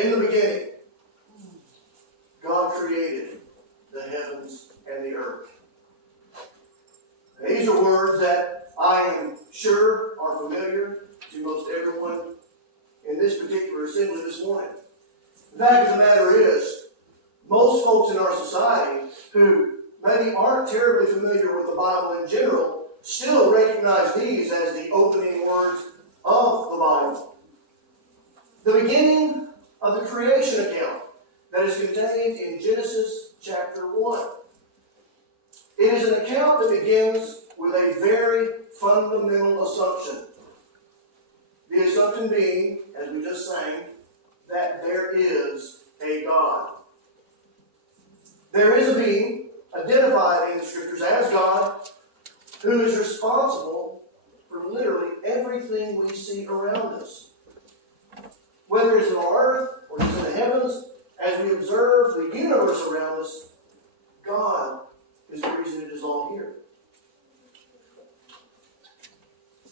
In the beginning, God created the heavens and the earth. These are words that I am sure are familiar to most everyone in this particular assembly this morning. The fact of the matter is, most folks in our society who maybe aren't terribly familiar with the Bible in general still recognize these as the opening words of the Bible. The beginning of the creation account that is contained in Genesis chapter 1. It is an account that begins with a very fundamental assumption. The assumption being, as we just sang, that there is a God. There is a being identified in the Scriptures as God who is responsible for literally everything we see around us. Whether it's on earth or it's in the heavens, as we observe the universe around us, God is the reason it is all here.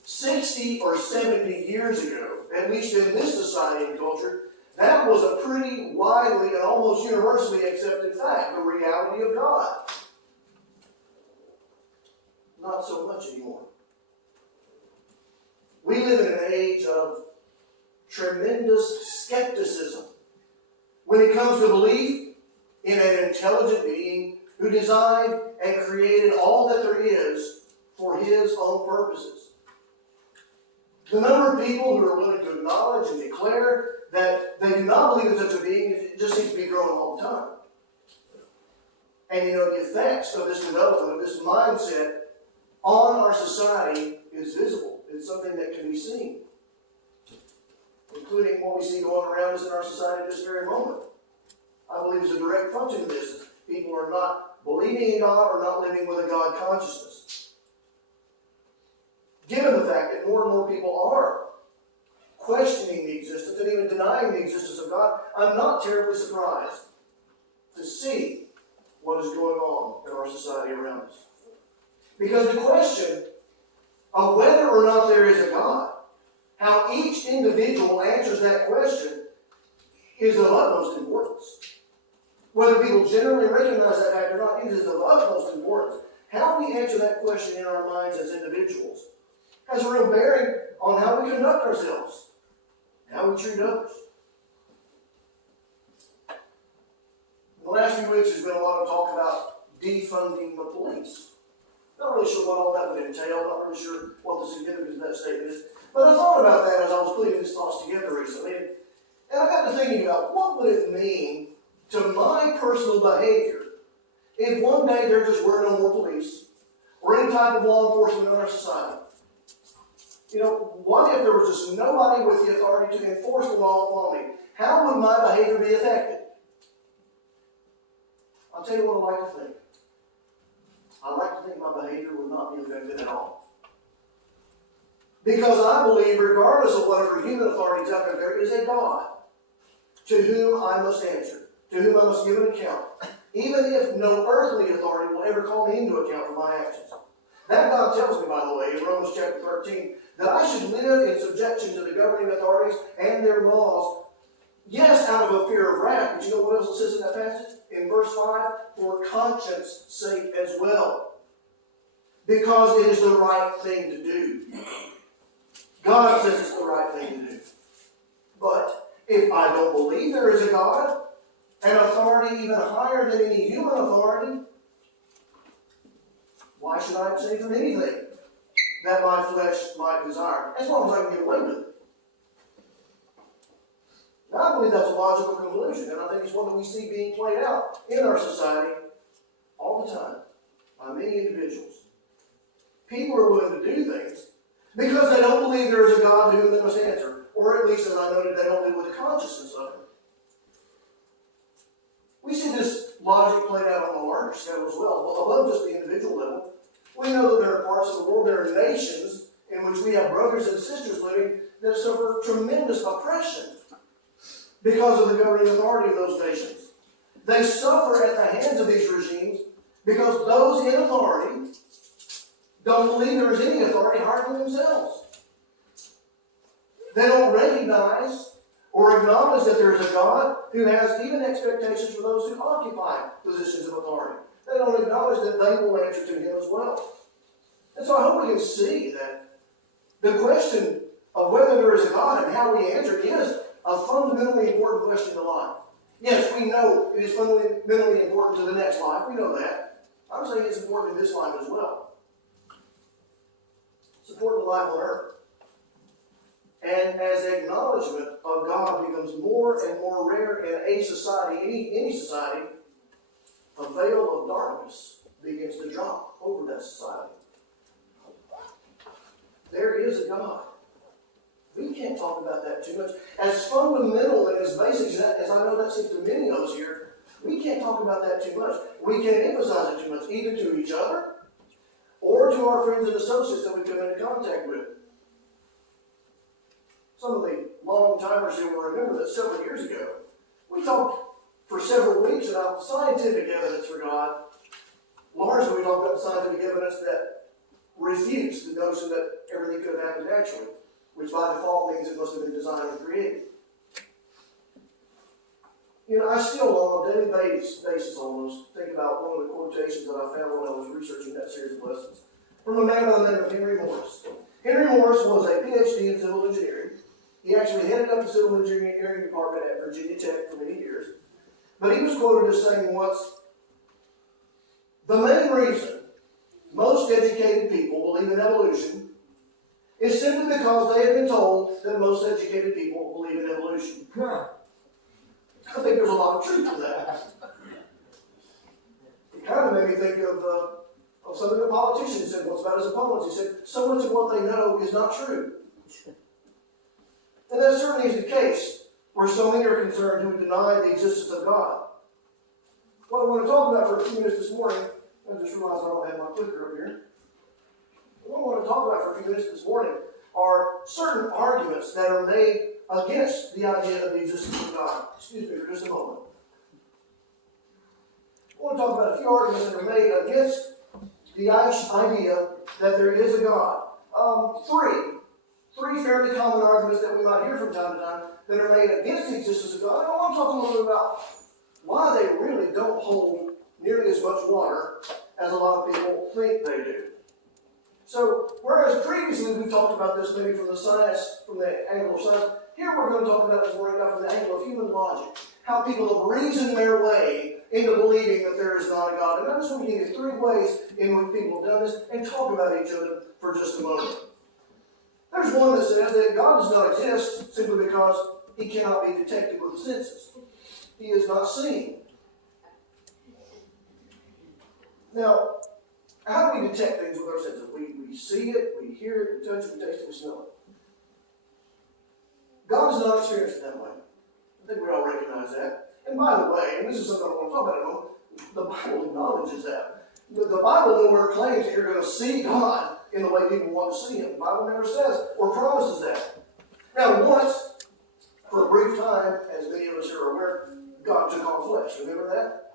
60 or 70 years ago, at least in this society and culture, that was a pretty widely and almost universally accepted fact, the reality of God. Not so much anymore. We live in an age of tremendous skepticism when it comes to belief in an intelligent being who designed and created all that there is for His own purposes. The number of people who are willing to acknowledge and declare that they do not believe in such a being, it just seems to be growing all the time. And the effects of this development, of this mindset on our society is visible. It's something that can be seen, including what we see going around us in our society at this very moment. I believe it's a direct function of this. People are not believing in God or not living with a God consciousness. Given the fact that more and more people are questioning the existence and even denying the existence of God, I'm not terribly surprised to see what is going on in our society around us. Because the question of whether or not there is a God, how each individual answers that question, is of utmost importance. Whether people generally recognize that fact or not, it is of utmost importance. How we answer that question in our minds as individuals has a real bearing on how we conduct ourselves, how we treat others. In the last few weeks, there's been a lot of talk about defunding the police. Not really sure what all that would entail, not really sure what the significance of that statement is. But I thought about that as I was putting these thoughts together recently. And I got to thinking about what would it mean to my personal behavior if one day there just were no more police or any type of law enforcement in our society. What if there was just nobody with the authority to enforce the law upon me? How would my behavior be affected? I'll tell you what I like to think. I like to think my behavior would not be affected at all. Because I believe, regardless of whatever human authority is out there, there is a God to whom I must answer, to whom I must give an account, even if no earthly authority will ever call me into account for my actions. That God tells me, by the way, in Romans chapter 13, that I should live in subjection to the governing authorities and their laws, yes, out of a fear of wrath, but you know what else it says in that passage? In verse 5, for conscience sake as well. Because it is the right thing to do. God says it's the right thing to do. But if I don't believe there is a God, an authority even higher than any human authority, why should I abstain from anything that my flesh might desire, as long as I can get away with it? Now, I believe that's a logical conclusion, and I think it's one that we see being played out in our society all the time by many individuals. People are willing to do things because they don't believe there is a God to whom they must answer, or at least, as I noted, they don't live with the consciousness of Him. We see this logic played out on a larger scale as well, above just the individual level. We know that there are parts of the world, there are nations in which we have brothers and sisters living that suffer tremendous oppression because of the governing authority of those nations. They suffer at the hands of these regimes because those in authority don't believe there is any authority higher than themselves. They don't recognize or acknowledge that there is a God who has even expectations for those who occupy positions of authority. They don't acknowledge that they will answer to him as well. And so I hope we can see that the question of whether there is a God and how we answer is a fundamentally important question in life. Yes, we know it is fundamentally important to the next life. We know that. I'm saying it's important in this life as well. It's important in life on earth. And as acknowledgement of God becomes more and more rare in a society, any society, a veil of darkness begins to drop over that society. There is a God. We can't talk about that too much. As fundamental and as basic as I know that seems to many of us here, we can't talk about that too much. We can't emphasize it too much, either to each other or to our friends and associates that we come into contact with. Some of the long-timers here will remember that several years ago, we talked for several weeks about scientific evidence for God. Largely, we talked about scientific evidence that refutes the notion that everything could have happened naturally, which by default means it must have been designed and created. You know, I still, on a daily basis almost, think about one of the quotations that I found when I was researching that series of lessons from a man by the name of Henry Morris. Henry Morris was a PhD in civil engineering. He actually headed up the civil engineering department at Virginia Tech for many years. But he was quoted as saying once, "The main reason most educated people believe in evolution is simply because they have been told that most educated people believe in evolution." I think there's a lot of truth to that. It kind of made me think of something a politician said once about his opponents. He said, so much of what they know is not true. And that certainly is the case where so many are concerned who deny the existence of God. What I want to talk about for a few minutes this morning, I just realized I don't have my clicker up here. What I want to talk about for a few minutes this morning are certain arguments that are made against the idea of the existence of God. Excuse me for just a moment. I want to talk about a few arguments that are made against the idea that there is a God. Three fairly common arguments that we might hear from time to time that are made against the existence of God. And I want to talk a little bit about why they really don't hold nearly as much water as a lot of people think they do. So, whereas previously we talked about this maybe from the angle of science, here we're going to talk about this more from the angle of human logic. How people have reasoned their way into believing that there is not a God. And I just want to give you 3 ways in which people have done this and talk about each other for just a moment. There's one that says that God does not exist simply because he cannot be detected with the senses. He is not seen. Now, how do we detect things with our senses? We see it, we hear it, we touch it, we taste it, we smell it. God does not experience it that way. I think we all recognize that. And by the way, and this is something I want to talk about in a moment, the Bible acknowledges that. The Bible nowhere claims that you're going to see God in the way people want to see him. The Bible never says or promises that. Now, once, for a brief time, as many of us are aware, God took on flesh. Remember that?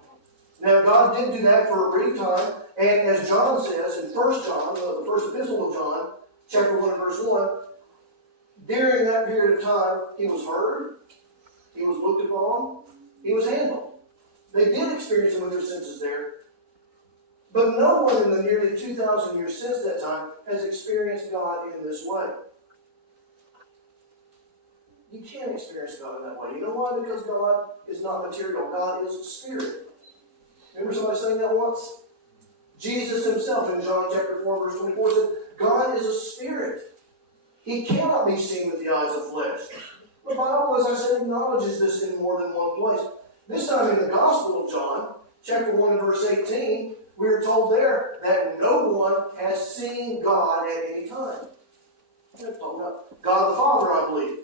Now, God did do that for a brief time, and as John says in 1 John, the first epistle of John, chapter 1 and verse 1, during that period of time, he was heard, he was looked upon, he was handled. They did experience him with their senses there, but no one in the nearly 2,000 years since that time has experienced God in this way. You can't experience God in that way. You know why? Because God is not material. God is spirit. Remember somebody saying that once? Jesus himself in John chapter 4 verse 24 said, God is a spirit. He cannot be seen with the eyes of flesh. The Bible, as I said, acknowledges this in more than one place. This time in the Gospel of John, chapter 1 and verse 18, we are told there that no one has seen God at any time. We're talking about God the Father, I believe.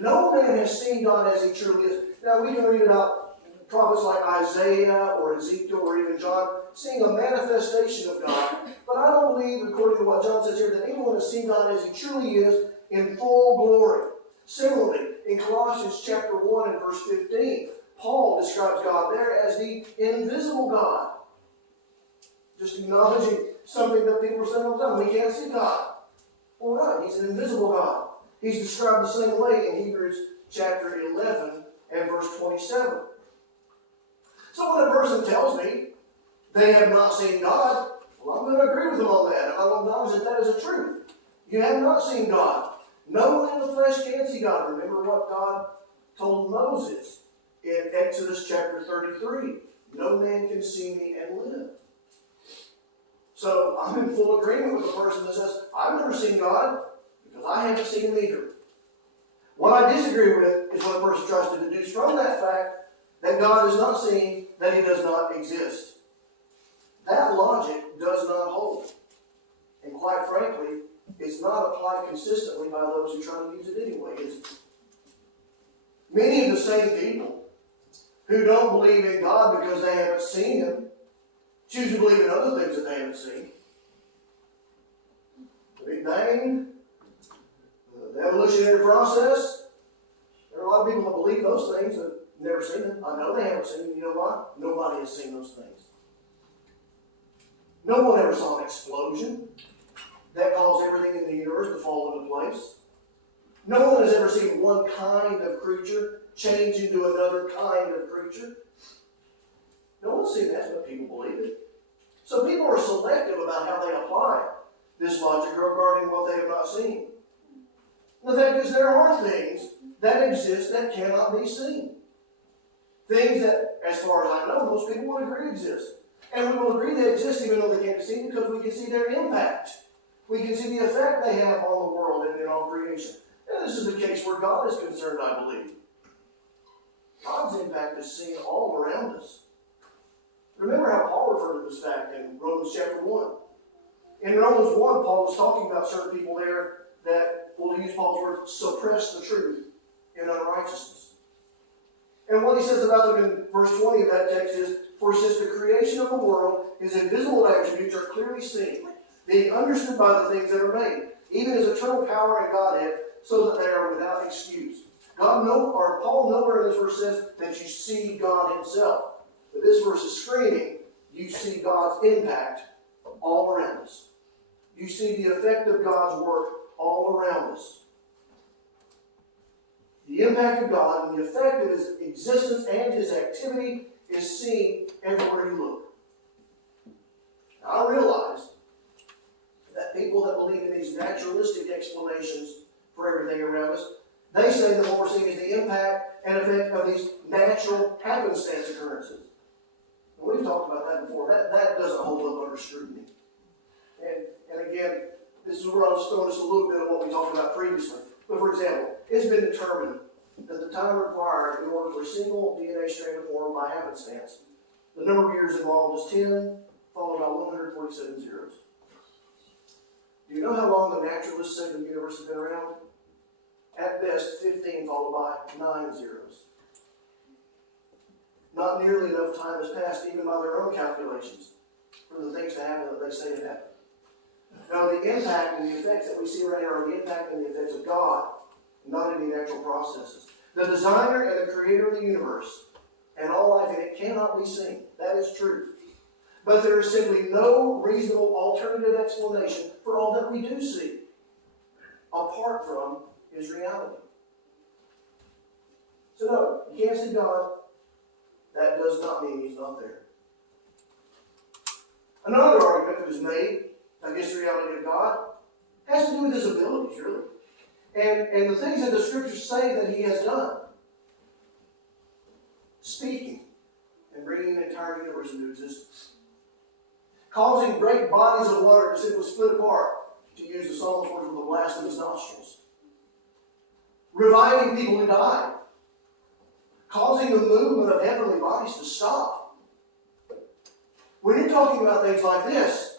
No man has seen God as he truly is. Now, we can read about prophets like Isiah or Ezekiel or even John seeing a manifestation of God. But I don't believe, according to what John says here, that anyone has seen God as he truly is in full glory. Similarly, in Colossians chapter 1 and verse 15, Paul describes God there as the invisible God. Just acknowledging something that people are saying all the time. We can't see God. All right, he's an invisible God. He's described the same way in Hebrews chapter 11 and verse 27. So when a person tells me they have not seen God, well, I'm going to agree with them on that. I will acknowledge that that is a truth. You have not seen God. No one in the flesh can see God. Remember what God told Moses in Exodus chapter 33. No man can see me and live. So I'm in full agreement with the person that says, I've never seen God because I haven't seen him either. What I disagree with is when a person tries to deduce from that fact that God is not seen, that he does not exist. That logic does not hold. And quite frankly, it's not applied consistently by those who try to use it anyway, is it? Many of the same people who don't believe in God because they haven't seen him choose to believe in other things that they haven't seen. The Big Bang, the evolutionary process. There are a lot of people that believe those things and never seen them. I know they haven't seen them. You know why? Nobody has seen those things. No one ever saw an explosion that caused everything in the universe to fall into place. No one has ever seen one kind of creature change into another kind of creature. No one's seen that, but people believe it. So people are selective about how they apply this logic regarding what they have not seen. The fact is, there are things that exist that cannot be seen. Things that, as far as I know, most people would agree exist. And we will agree they exist even though they can't be seen because we can see their impact. We can see the effect they have on the world and in all creation. And this is the case where God is concerned, I believe. God's impact is seen all around us. Remember how Paul referred to this fact in Romans chapter 1. In Romans 1, Paul was talking about certain people there that, we'll use Paul's word, suppress the truth in unrighteousness. And what he says about them in verse 20 of that text is, for since the creation of the world, his invisible attributes are clearly seen, being understood by the things that are made, even his eternal power and Godhead, so that they are without excuse. Paul nowhere in this verse says that you see God himself. But this verse is screaming, you see God's impact all around us. You see the effect of God's work all around us. The impact of God and the effect of his existence and his activity is seen everywhere you look. Now, I realize that people that believe in these naturalistic explanations for everything around us, they say that what we're seeing is the impact and effect of these natural happenstance occurrences. And we've talked about that before. That doesn't hold up under scrutiny. And again, this is where I'll just throw just a little bit of what we talked about previously. But for example, it's been determined that the time required in order for a single DNA strand to form by happenstance, the number of years involved is 10, followed by 147 zeros. Do you know how long the naturalists say the universe has been around? At best, 15 followed by 9 zeros. Not nearly enough time has passed, even by their own calculations, for the things to happen that they say have happened. Now, the impact and the effects that we see right here are the impact and the effects of God, not any natural processes. The designer and the creator of the universe and all life in it cannot be seen. That is true. But there is simply no reasonable alternative explanation for all that we do see, apart from his reality. So no, you can't see God. That does not mean he's not there. Another argument that is made against the reality of God has to do with his abilities, really. And the things that the scriptures say that he has done. Speaking and bringing an entire universe into existence. Causing great bodies of water to simply split apart, to use the psalmist words, with the blast of his nostrils. Reviving people who died. Causing the movement of heavenly bodies to stop. When you're talking about things like this,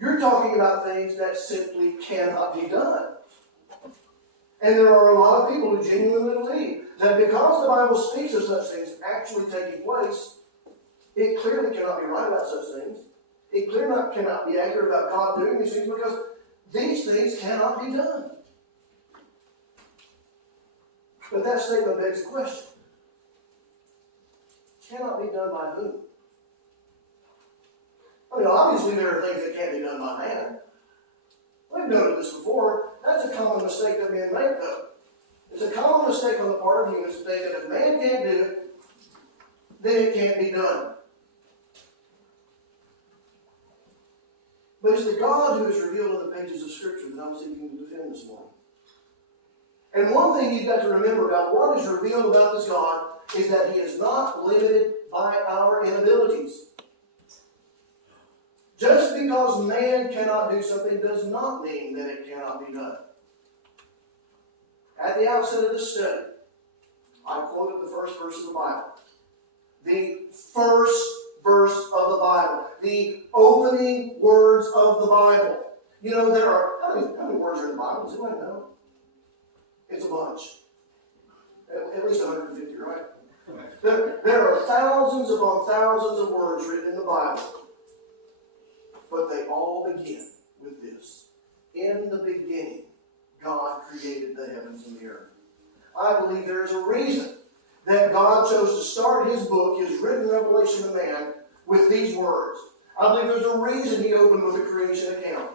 you're talking about things that simply cannot be done. And there are a lot of people who genuinely believe that because the Bible speaks of such things actually taking place, it clearly cannot be right about such things. It clearly cannot be accurate about God doing these things because these things cannot be done. But that statement begs the question. Cannot be done by whom? I mean, obviously there are things that can't be done by man. We've noted this before. That's a common mistake that men make, though. It's a common mistake on the part of humans to think that if man can't do it, then it can't be done. But it's the God who is revealed in the pages of Scripture that I'm seeking to defend this morning. And one thing you've got to remember about what is revealed about this God is that He is not limited by our inabilities. Just because man cannot do something does not mean that it cannot be done. At the outset of this study, I quoted the first verse of the Bible. The first verse of the Bible. The opening words of the Bible. You know, there are, how many words are in the Bible? Does anybody know? It's a bunch. At least 150, right? There are thousands upon thousands of words written in the Bible. But they all begin with this. In the beginning, God created the heavens and the earth. I believe there is a reason that God chose to start His book, His written revelation to man, with these words. I believe there's a reason He opened with a creation account,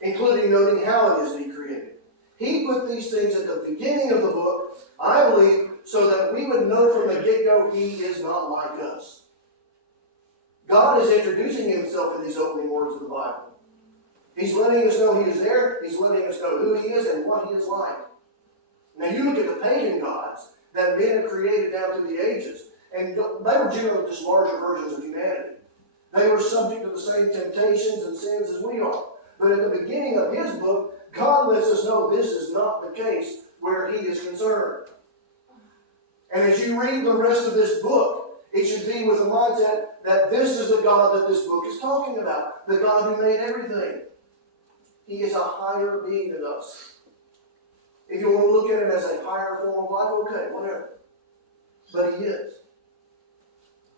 including noting how it is that He created. He put these things at the beginning of the book, I believe, so that we would know from the get-go He is not like us. God is introducing Himself in these opening words of the Bible. He's letting us know He is there. He's letting us know who He is and what He is like. Now you look at the pagan gods that men have created down through the ages, and they were generally just larger versions of humanity. They were subject to the same temptations and sins as we are. But at the beginning of His book, God lets us know this is not the case where He is concerned. And as you read the rest of this book, it should be with the mindset that this is the God that this book is talking about. The God who made everything. He is a higher being than us. If you want to look at it as a higher form of life, okay, whatever. But He is.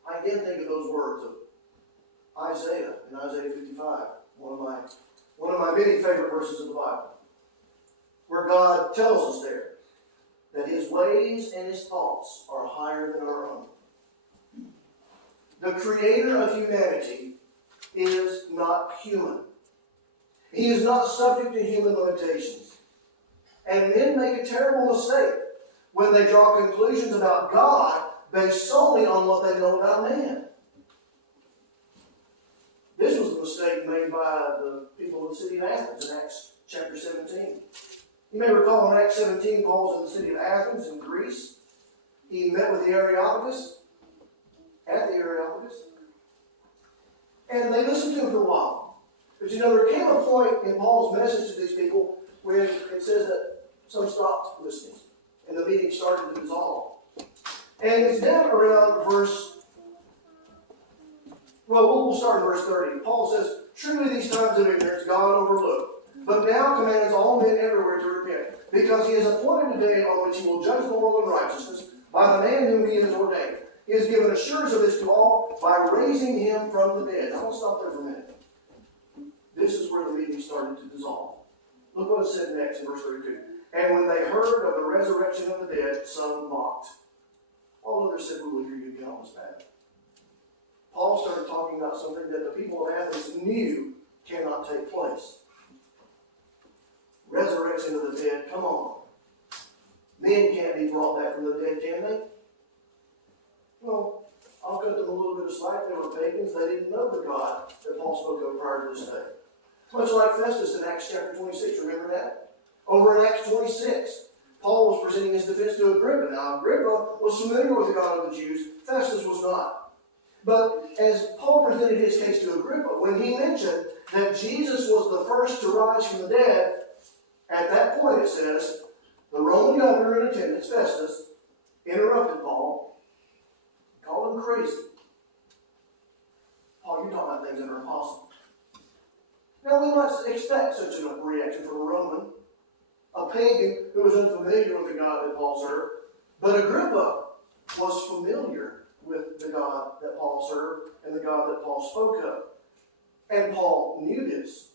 I again think of those words of Isaiah in Isaiah 55, one of my many favorite verses of the Bible, where God tells us there that His ways and His thoughts are higher than our own. The Creator of humanity is not human. He is not subject to human limitations. And men make a terrible mistake when they draw conclusions about God based solely on what they know about man. This was a mistake made by the people of the city of Athens in Acts chapter 17. You may recall in Acts 17, Paul was in the city of Athens in Greece. He met with the Areopagus, and they listened to him for a while. But you know, there came a point in Paul's message to these people when it says that some stopped listening, and the meeting started to dissolve. And it's down around we'll start in verse 30. Paul says, "Truly these times of ignorance God overlooked, but now commands all men everywhere to repent, because He has appointed a day on which He will judge the world in righteousness by the man whom He has ordained. He has given assurance of this to all by raising Him from the dead." Now, I'll stop there for a minute. This is where the meeting started to dissolve. Look what it said next in verse 32. "And when they heard of the resurrection of the dead, some mocked. All others said, 'We will hear you again on this matter.'" Paul started talking about something that the people of Athens knew cannot take place. Resurrection of the dead, come on. Men can't be brought back from the dead, can they? Well, I'll cut them a little bit of slack. They were pagans. They didn't know the God that Paul spoke of prior to this day. Much like Festus in Acts chapter 26. Remember that? Over in Acts 26, Paul was presenting his defense to Agrippa. Now, Agrippa was familiar with the God of the Jews. Festus was not. But as Paul presented his case to Agrippa, when he mentioned that Jesus was the first to rise from the dead, at that point it says, the Roman governor in attendance, Festus, interrupted Paul, called him crazy. Paul, you're talking about things that are impossible. Now we might expect such a reaction from a Roman, a pagan who was unfamiliar with the God that Paul served. But Agrippa was familiar with the God that Paul served and the God that Paul spoke of. And Paul knew this.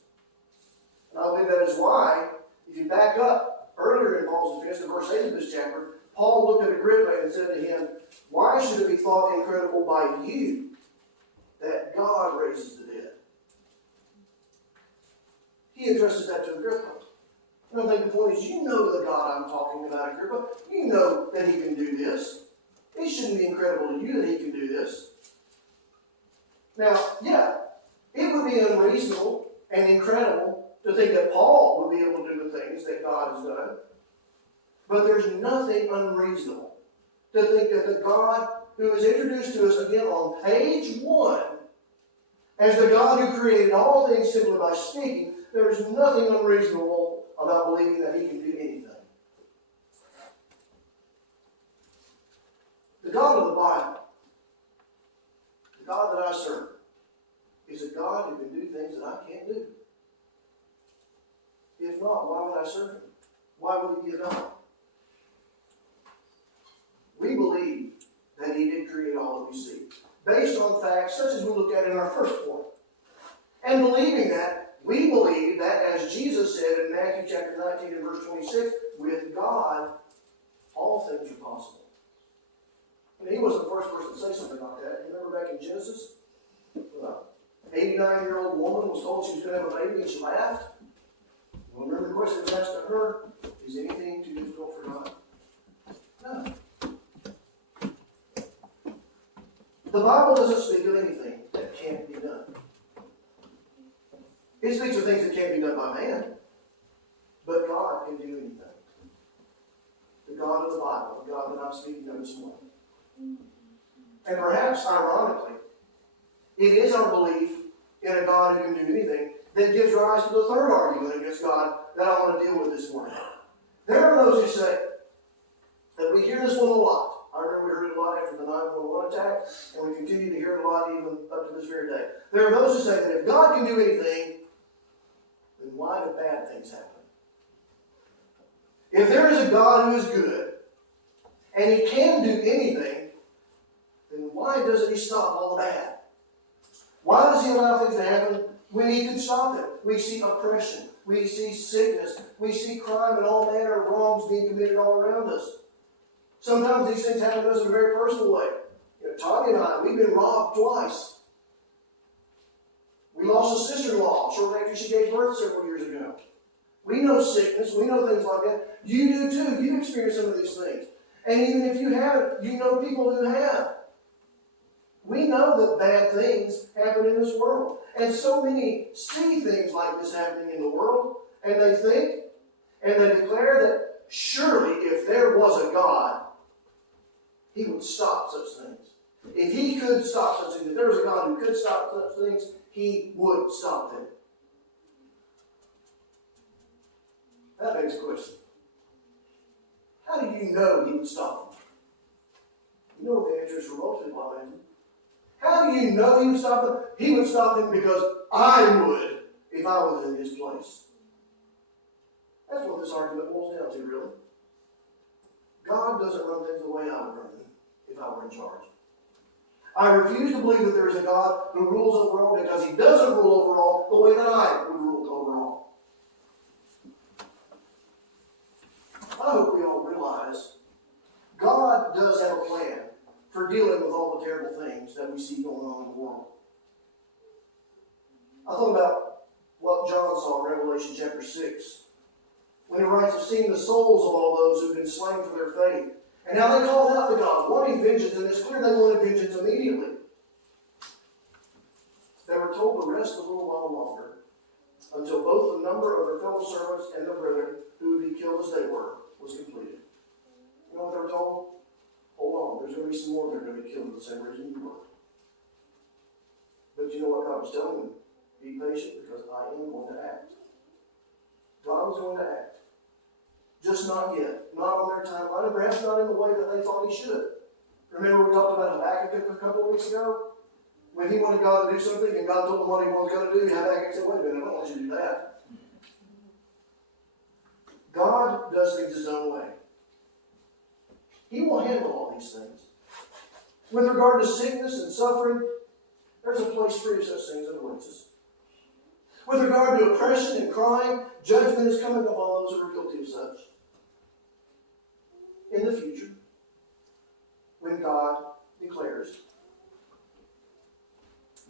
And I believe that is why, if you back up earlier in Paul's defense, in verse 8 of this chapter, Paul looked at Agrippa and said to him, "Why should it be thought incredible by you that God raises the dead?" he addresses that to Agrippa. And I think the point is, you know the God I'm talking about, Agrippa. You know that he can do this. It shouldn't be incredible to you that he can do this. Now, yeah, it would be unreasonable and incredible to think that Paul would be able to do the things that God has done. But there's nothing unreasonable to think that the God who is introduced to us again on page 1 as the God who created all things simply by speaking, there is nothing unreasonable about believing that he can do anything. The God of the Bible, the God that I serve, is a God who can do things that I can't do. If not, why would I serve him? Why would he be a God? We believe that he did create all that we see, based on facts such as we looked at in our first point. And believing that, we believe that, as Jesus said in Matthew chapter 19 and verse 26, with God, all things are possible. And he wasn't the first person to say something like that. You remember back in Genesis? An 89-year-old woman was told she was going to have a baby and she laughed. Well, remember the question was asked of her, is anything too difficult for God? No. The Bible doesn't speak of anything that can't be done. It speaks of things that can't be done by man. But God can do anything. The God of the Bible, the God that I'm speaking of this morning. And perhaps, ironically, it is our belief in a God who can do anything that gives rise to the third argument against God that I want to deal with this morning. There are those who say that we hear this one a lot. I remember we heard it a lot after the 9/11 attack, and we continue to hear it a lot even up to this very day. There are those who say that if God can do anything, then why do bad things happen? If there is a God who is good, and he can do anything, then why doesn't he stop all the bad? Why does he allow things to happen when he could stop them? We see oppression. We see sickness. We see crime and all manner of wrongs being committed all around us. Sometimes these things happen to us in a very personal way. Tommy and I, we've been robbed twice. We lost a sister-in-law shortly after she gave birth several years ago. We know sickness. We know things like that. You do too. You've experienced some of these things. And even if you haven't, you know people who have. We know that bad things happen in this world. And so many see things like this happening in the world, and they think, and they declare that surely if there was a God, he would stop such things. If he could stop such things, if there was a God who could stop such things, he would stop them. That begs a question. How do you know he would stop them? You know what the answer is for most people, I imagine. How do you know he would stop them? He would stop them because I would if I was in his place. That's what this argument boils down to, really. God doesn't run things the way I would run them if I were in charge. I refuse to believe that there is a God who rules over all because he doesn't rule over all the way that I would rule over all. I hope we all realize God does have a plan for dealing with all the terrible things that we see going on in the world. I thought about what John saw in Revelation chapter 6, when he writes of seeing the souls of all those who've been slain for their faith, and how they called out to God, wanting vengeance, and it's clear they wanted vengeance immediately. They were told to rest a little while longer, until both the number of their fellow servants and their brethren, who would be killed as they were, was completed. You know what they were told? Hold on, there's going to be some more that are going to be killed for the same reason you were. But you know what God was telling them? Be patient, because I am going to act. God was going to act. Just not yet. Not on their timeline, and perhaps not in the way that they thought he should. Remember we talked about Habakkuk a couple of weeks ago? When he wanted God to do something, and God told him what he was going to do, Habakkuk said, wait a minute, I don't want you to do that. God does things his own way. He will handle all these things. With regard to sickness and suffering, there's a place free of such things that awaits us. With regard to oppression and crime, judgment is coming upon those who are guilty of such. In the future, when God declares,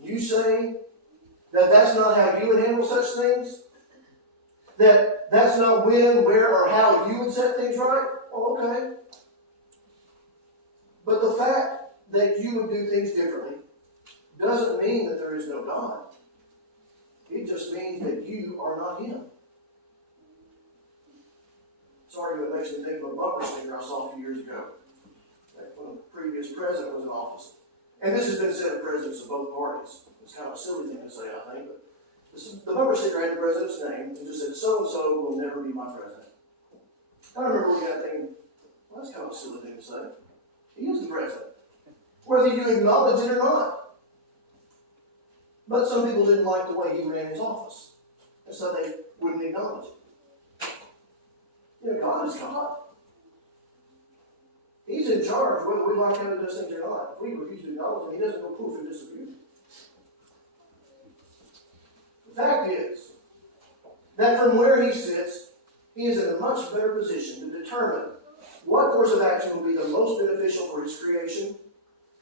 you say that that's not how you would handle such things? that's not when, where, or how you would set things right, well, okay. But the fact that you would do things differently doesn't mean that there is no God. It just means that you are not Him. Sorry, it makes me think of a bumper sticker I saw a few years ago, when the previous president was in office. And this has been said of presidents of both parties. It's kind of a silly thing to say, I think, but the bumper sticker had the president's name and just said, "So-and-so will never be my president." I remember looking at that thinking, well, that's kind of a silly thing to say. He is the president, whether you acknowledge it or not. But some people didn't like the way he ran his office, and so they wouldn't acknowledge it. You know, God is God. He's in charge, whether we like how He does things or not. If we refuse to acknowledge Him, He doesn't go proof and disapprove. The fact is that from where He sits, He is in a much better position to determine what course of action will be the most beneficial for His creation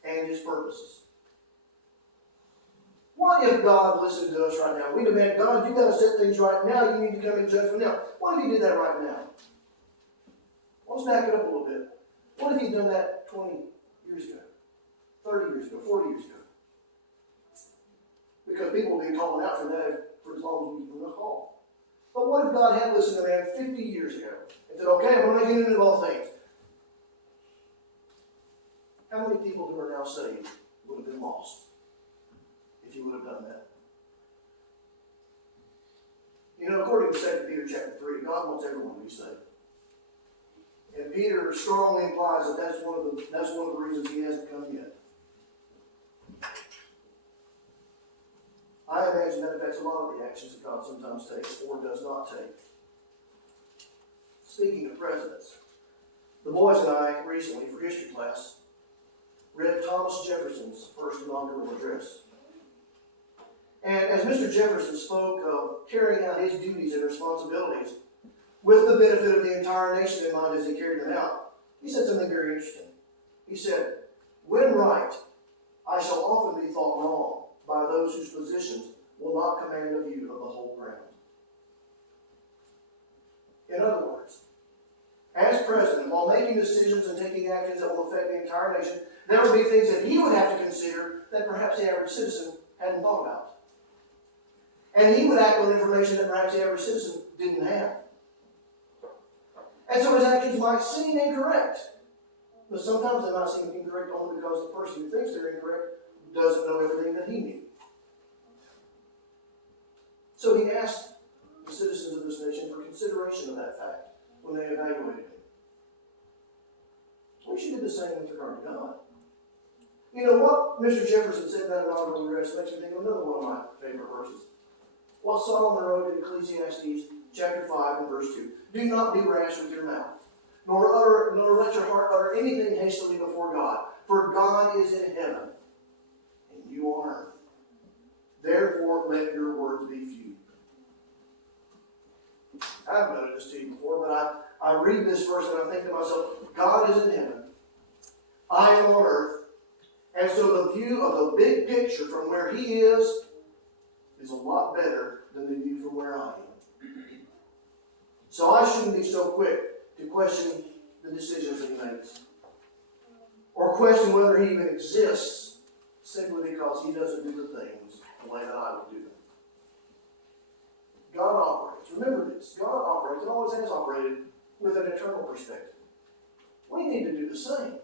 and His purposes. What if God listened to us right now? We demand, God, you've got to set things right now. You need to come in judgment now. What if He did that right now? Let's back it up a little bit. What if He'd done that 20 years ago, 30 years ago, 40 years ago? Because people have been calling out for that for as long as we've been called. But what if God had listened to man 50 years ago and said, okay, I'm going to make you into all things? How many people who are now saved would have been lost if He would have done that? You know, according to 2 Peter chapter 3, God wants everyone to be saved. And Peter strongly implies that that's one of the reasons He hasn't come yet. I imagine that affects a lot of the actions that God sometimes takes or does not take. Speaking of presidents, the boys and I recently, for history class, read Thomas Jefferson's first inaugural address. And as Mr. Jefferson spoke of carrying out his duties and responsibilities with the benefit of the entire nation in mind as he carried them out, he said something very interesting. He said, "When right, I shall often be thought wrong by those whose positions will not command a view of the whole ground." In other words, as president, while making decisions and taking actions that will affect the entire nation, there would be things that he would have to consider that perhaps the average citizen hadn't thought about. And he would act on information that perhaps the average citizen didn't have. And so his actions might seem incorrect. But sometimes they might seem incorrect only because the person who thinks they're incorrect doesn't know everything that he knew. So he asked the citizens of this nation for consideration of that fact when they evaluated him. We should do the same with regard to God. You know what Mr. Jefferson said in that inaugural address makes me think of another one of my favorite verses. What Solomon wrote in Ecclesiastes chapter 5 and verse 2. "Do not be rash with your mouth, nor let your heart utter anything hastily before God. For God is in heaven, and you on earth. Therefore let your words be few." I've noted this to you before, but I read this verse and I think to myself, God is in heaven, I am on earth, and so the view of the big picture from where He is a lot better than the view from where I am. So I shouldn't be so quick to question the decisions that He makes, or question whether He even exists simply because He doesn't do the things the way that I would do them. God operates. Remember this. God operates and always has operated with an eternal perspective. We need to do the same.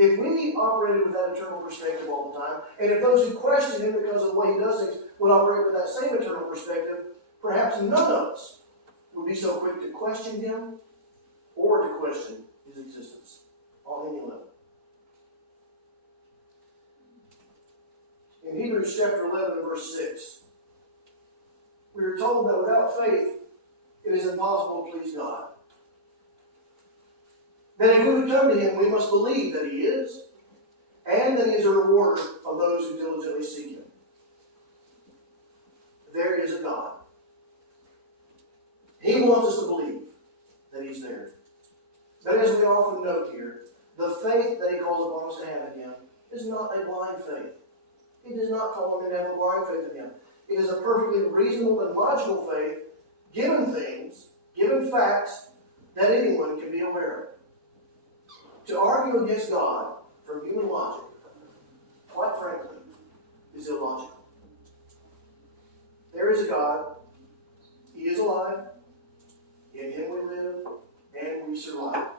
If we operated with that eternal perspective all the time, and if those who question Him because of the way He does things would operate with that same eternal perspective, perhaps none of us would be so quick to question Him or to question His existence on any level. In Hebrews chapter 11 and verse 6, we are told that without faith, it is impossible to please God. That if we would come to Him, we must believe that He is, and that He is a rewarder of those who diligently seek Him. There is a God. He wants us to believe that He's there. But as we often note here, the faith that He calls upon us to have in Him is not a blind faith. He does not call us to have a blind faith in Him. It is a perfectly reasonable and logical faith given things, given facts that anyone can be aware of. To argue against God from human logic, quite frankly, is illogical. There is a God. He is alive. In Him we live and we survive.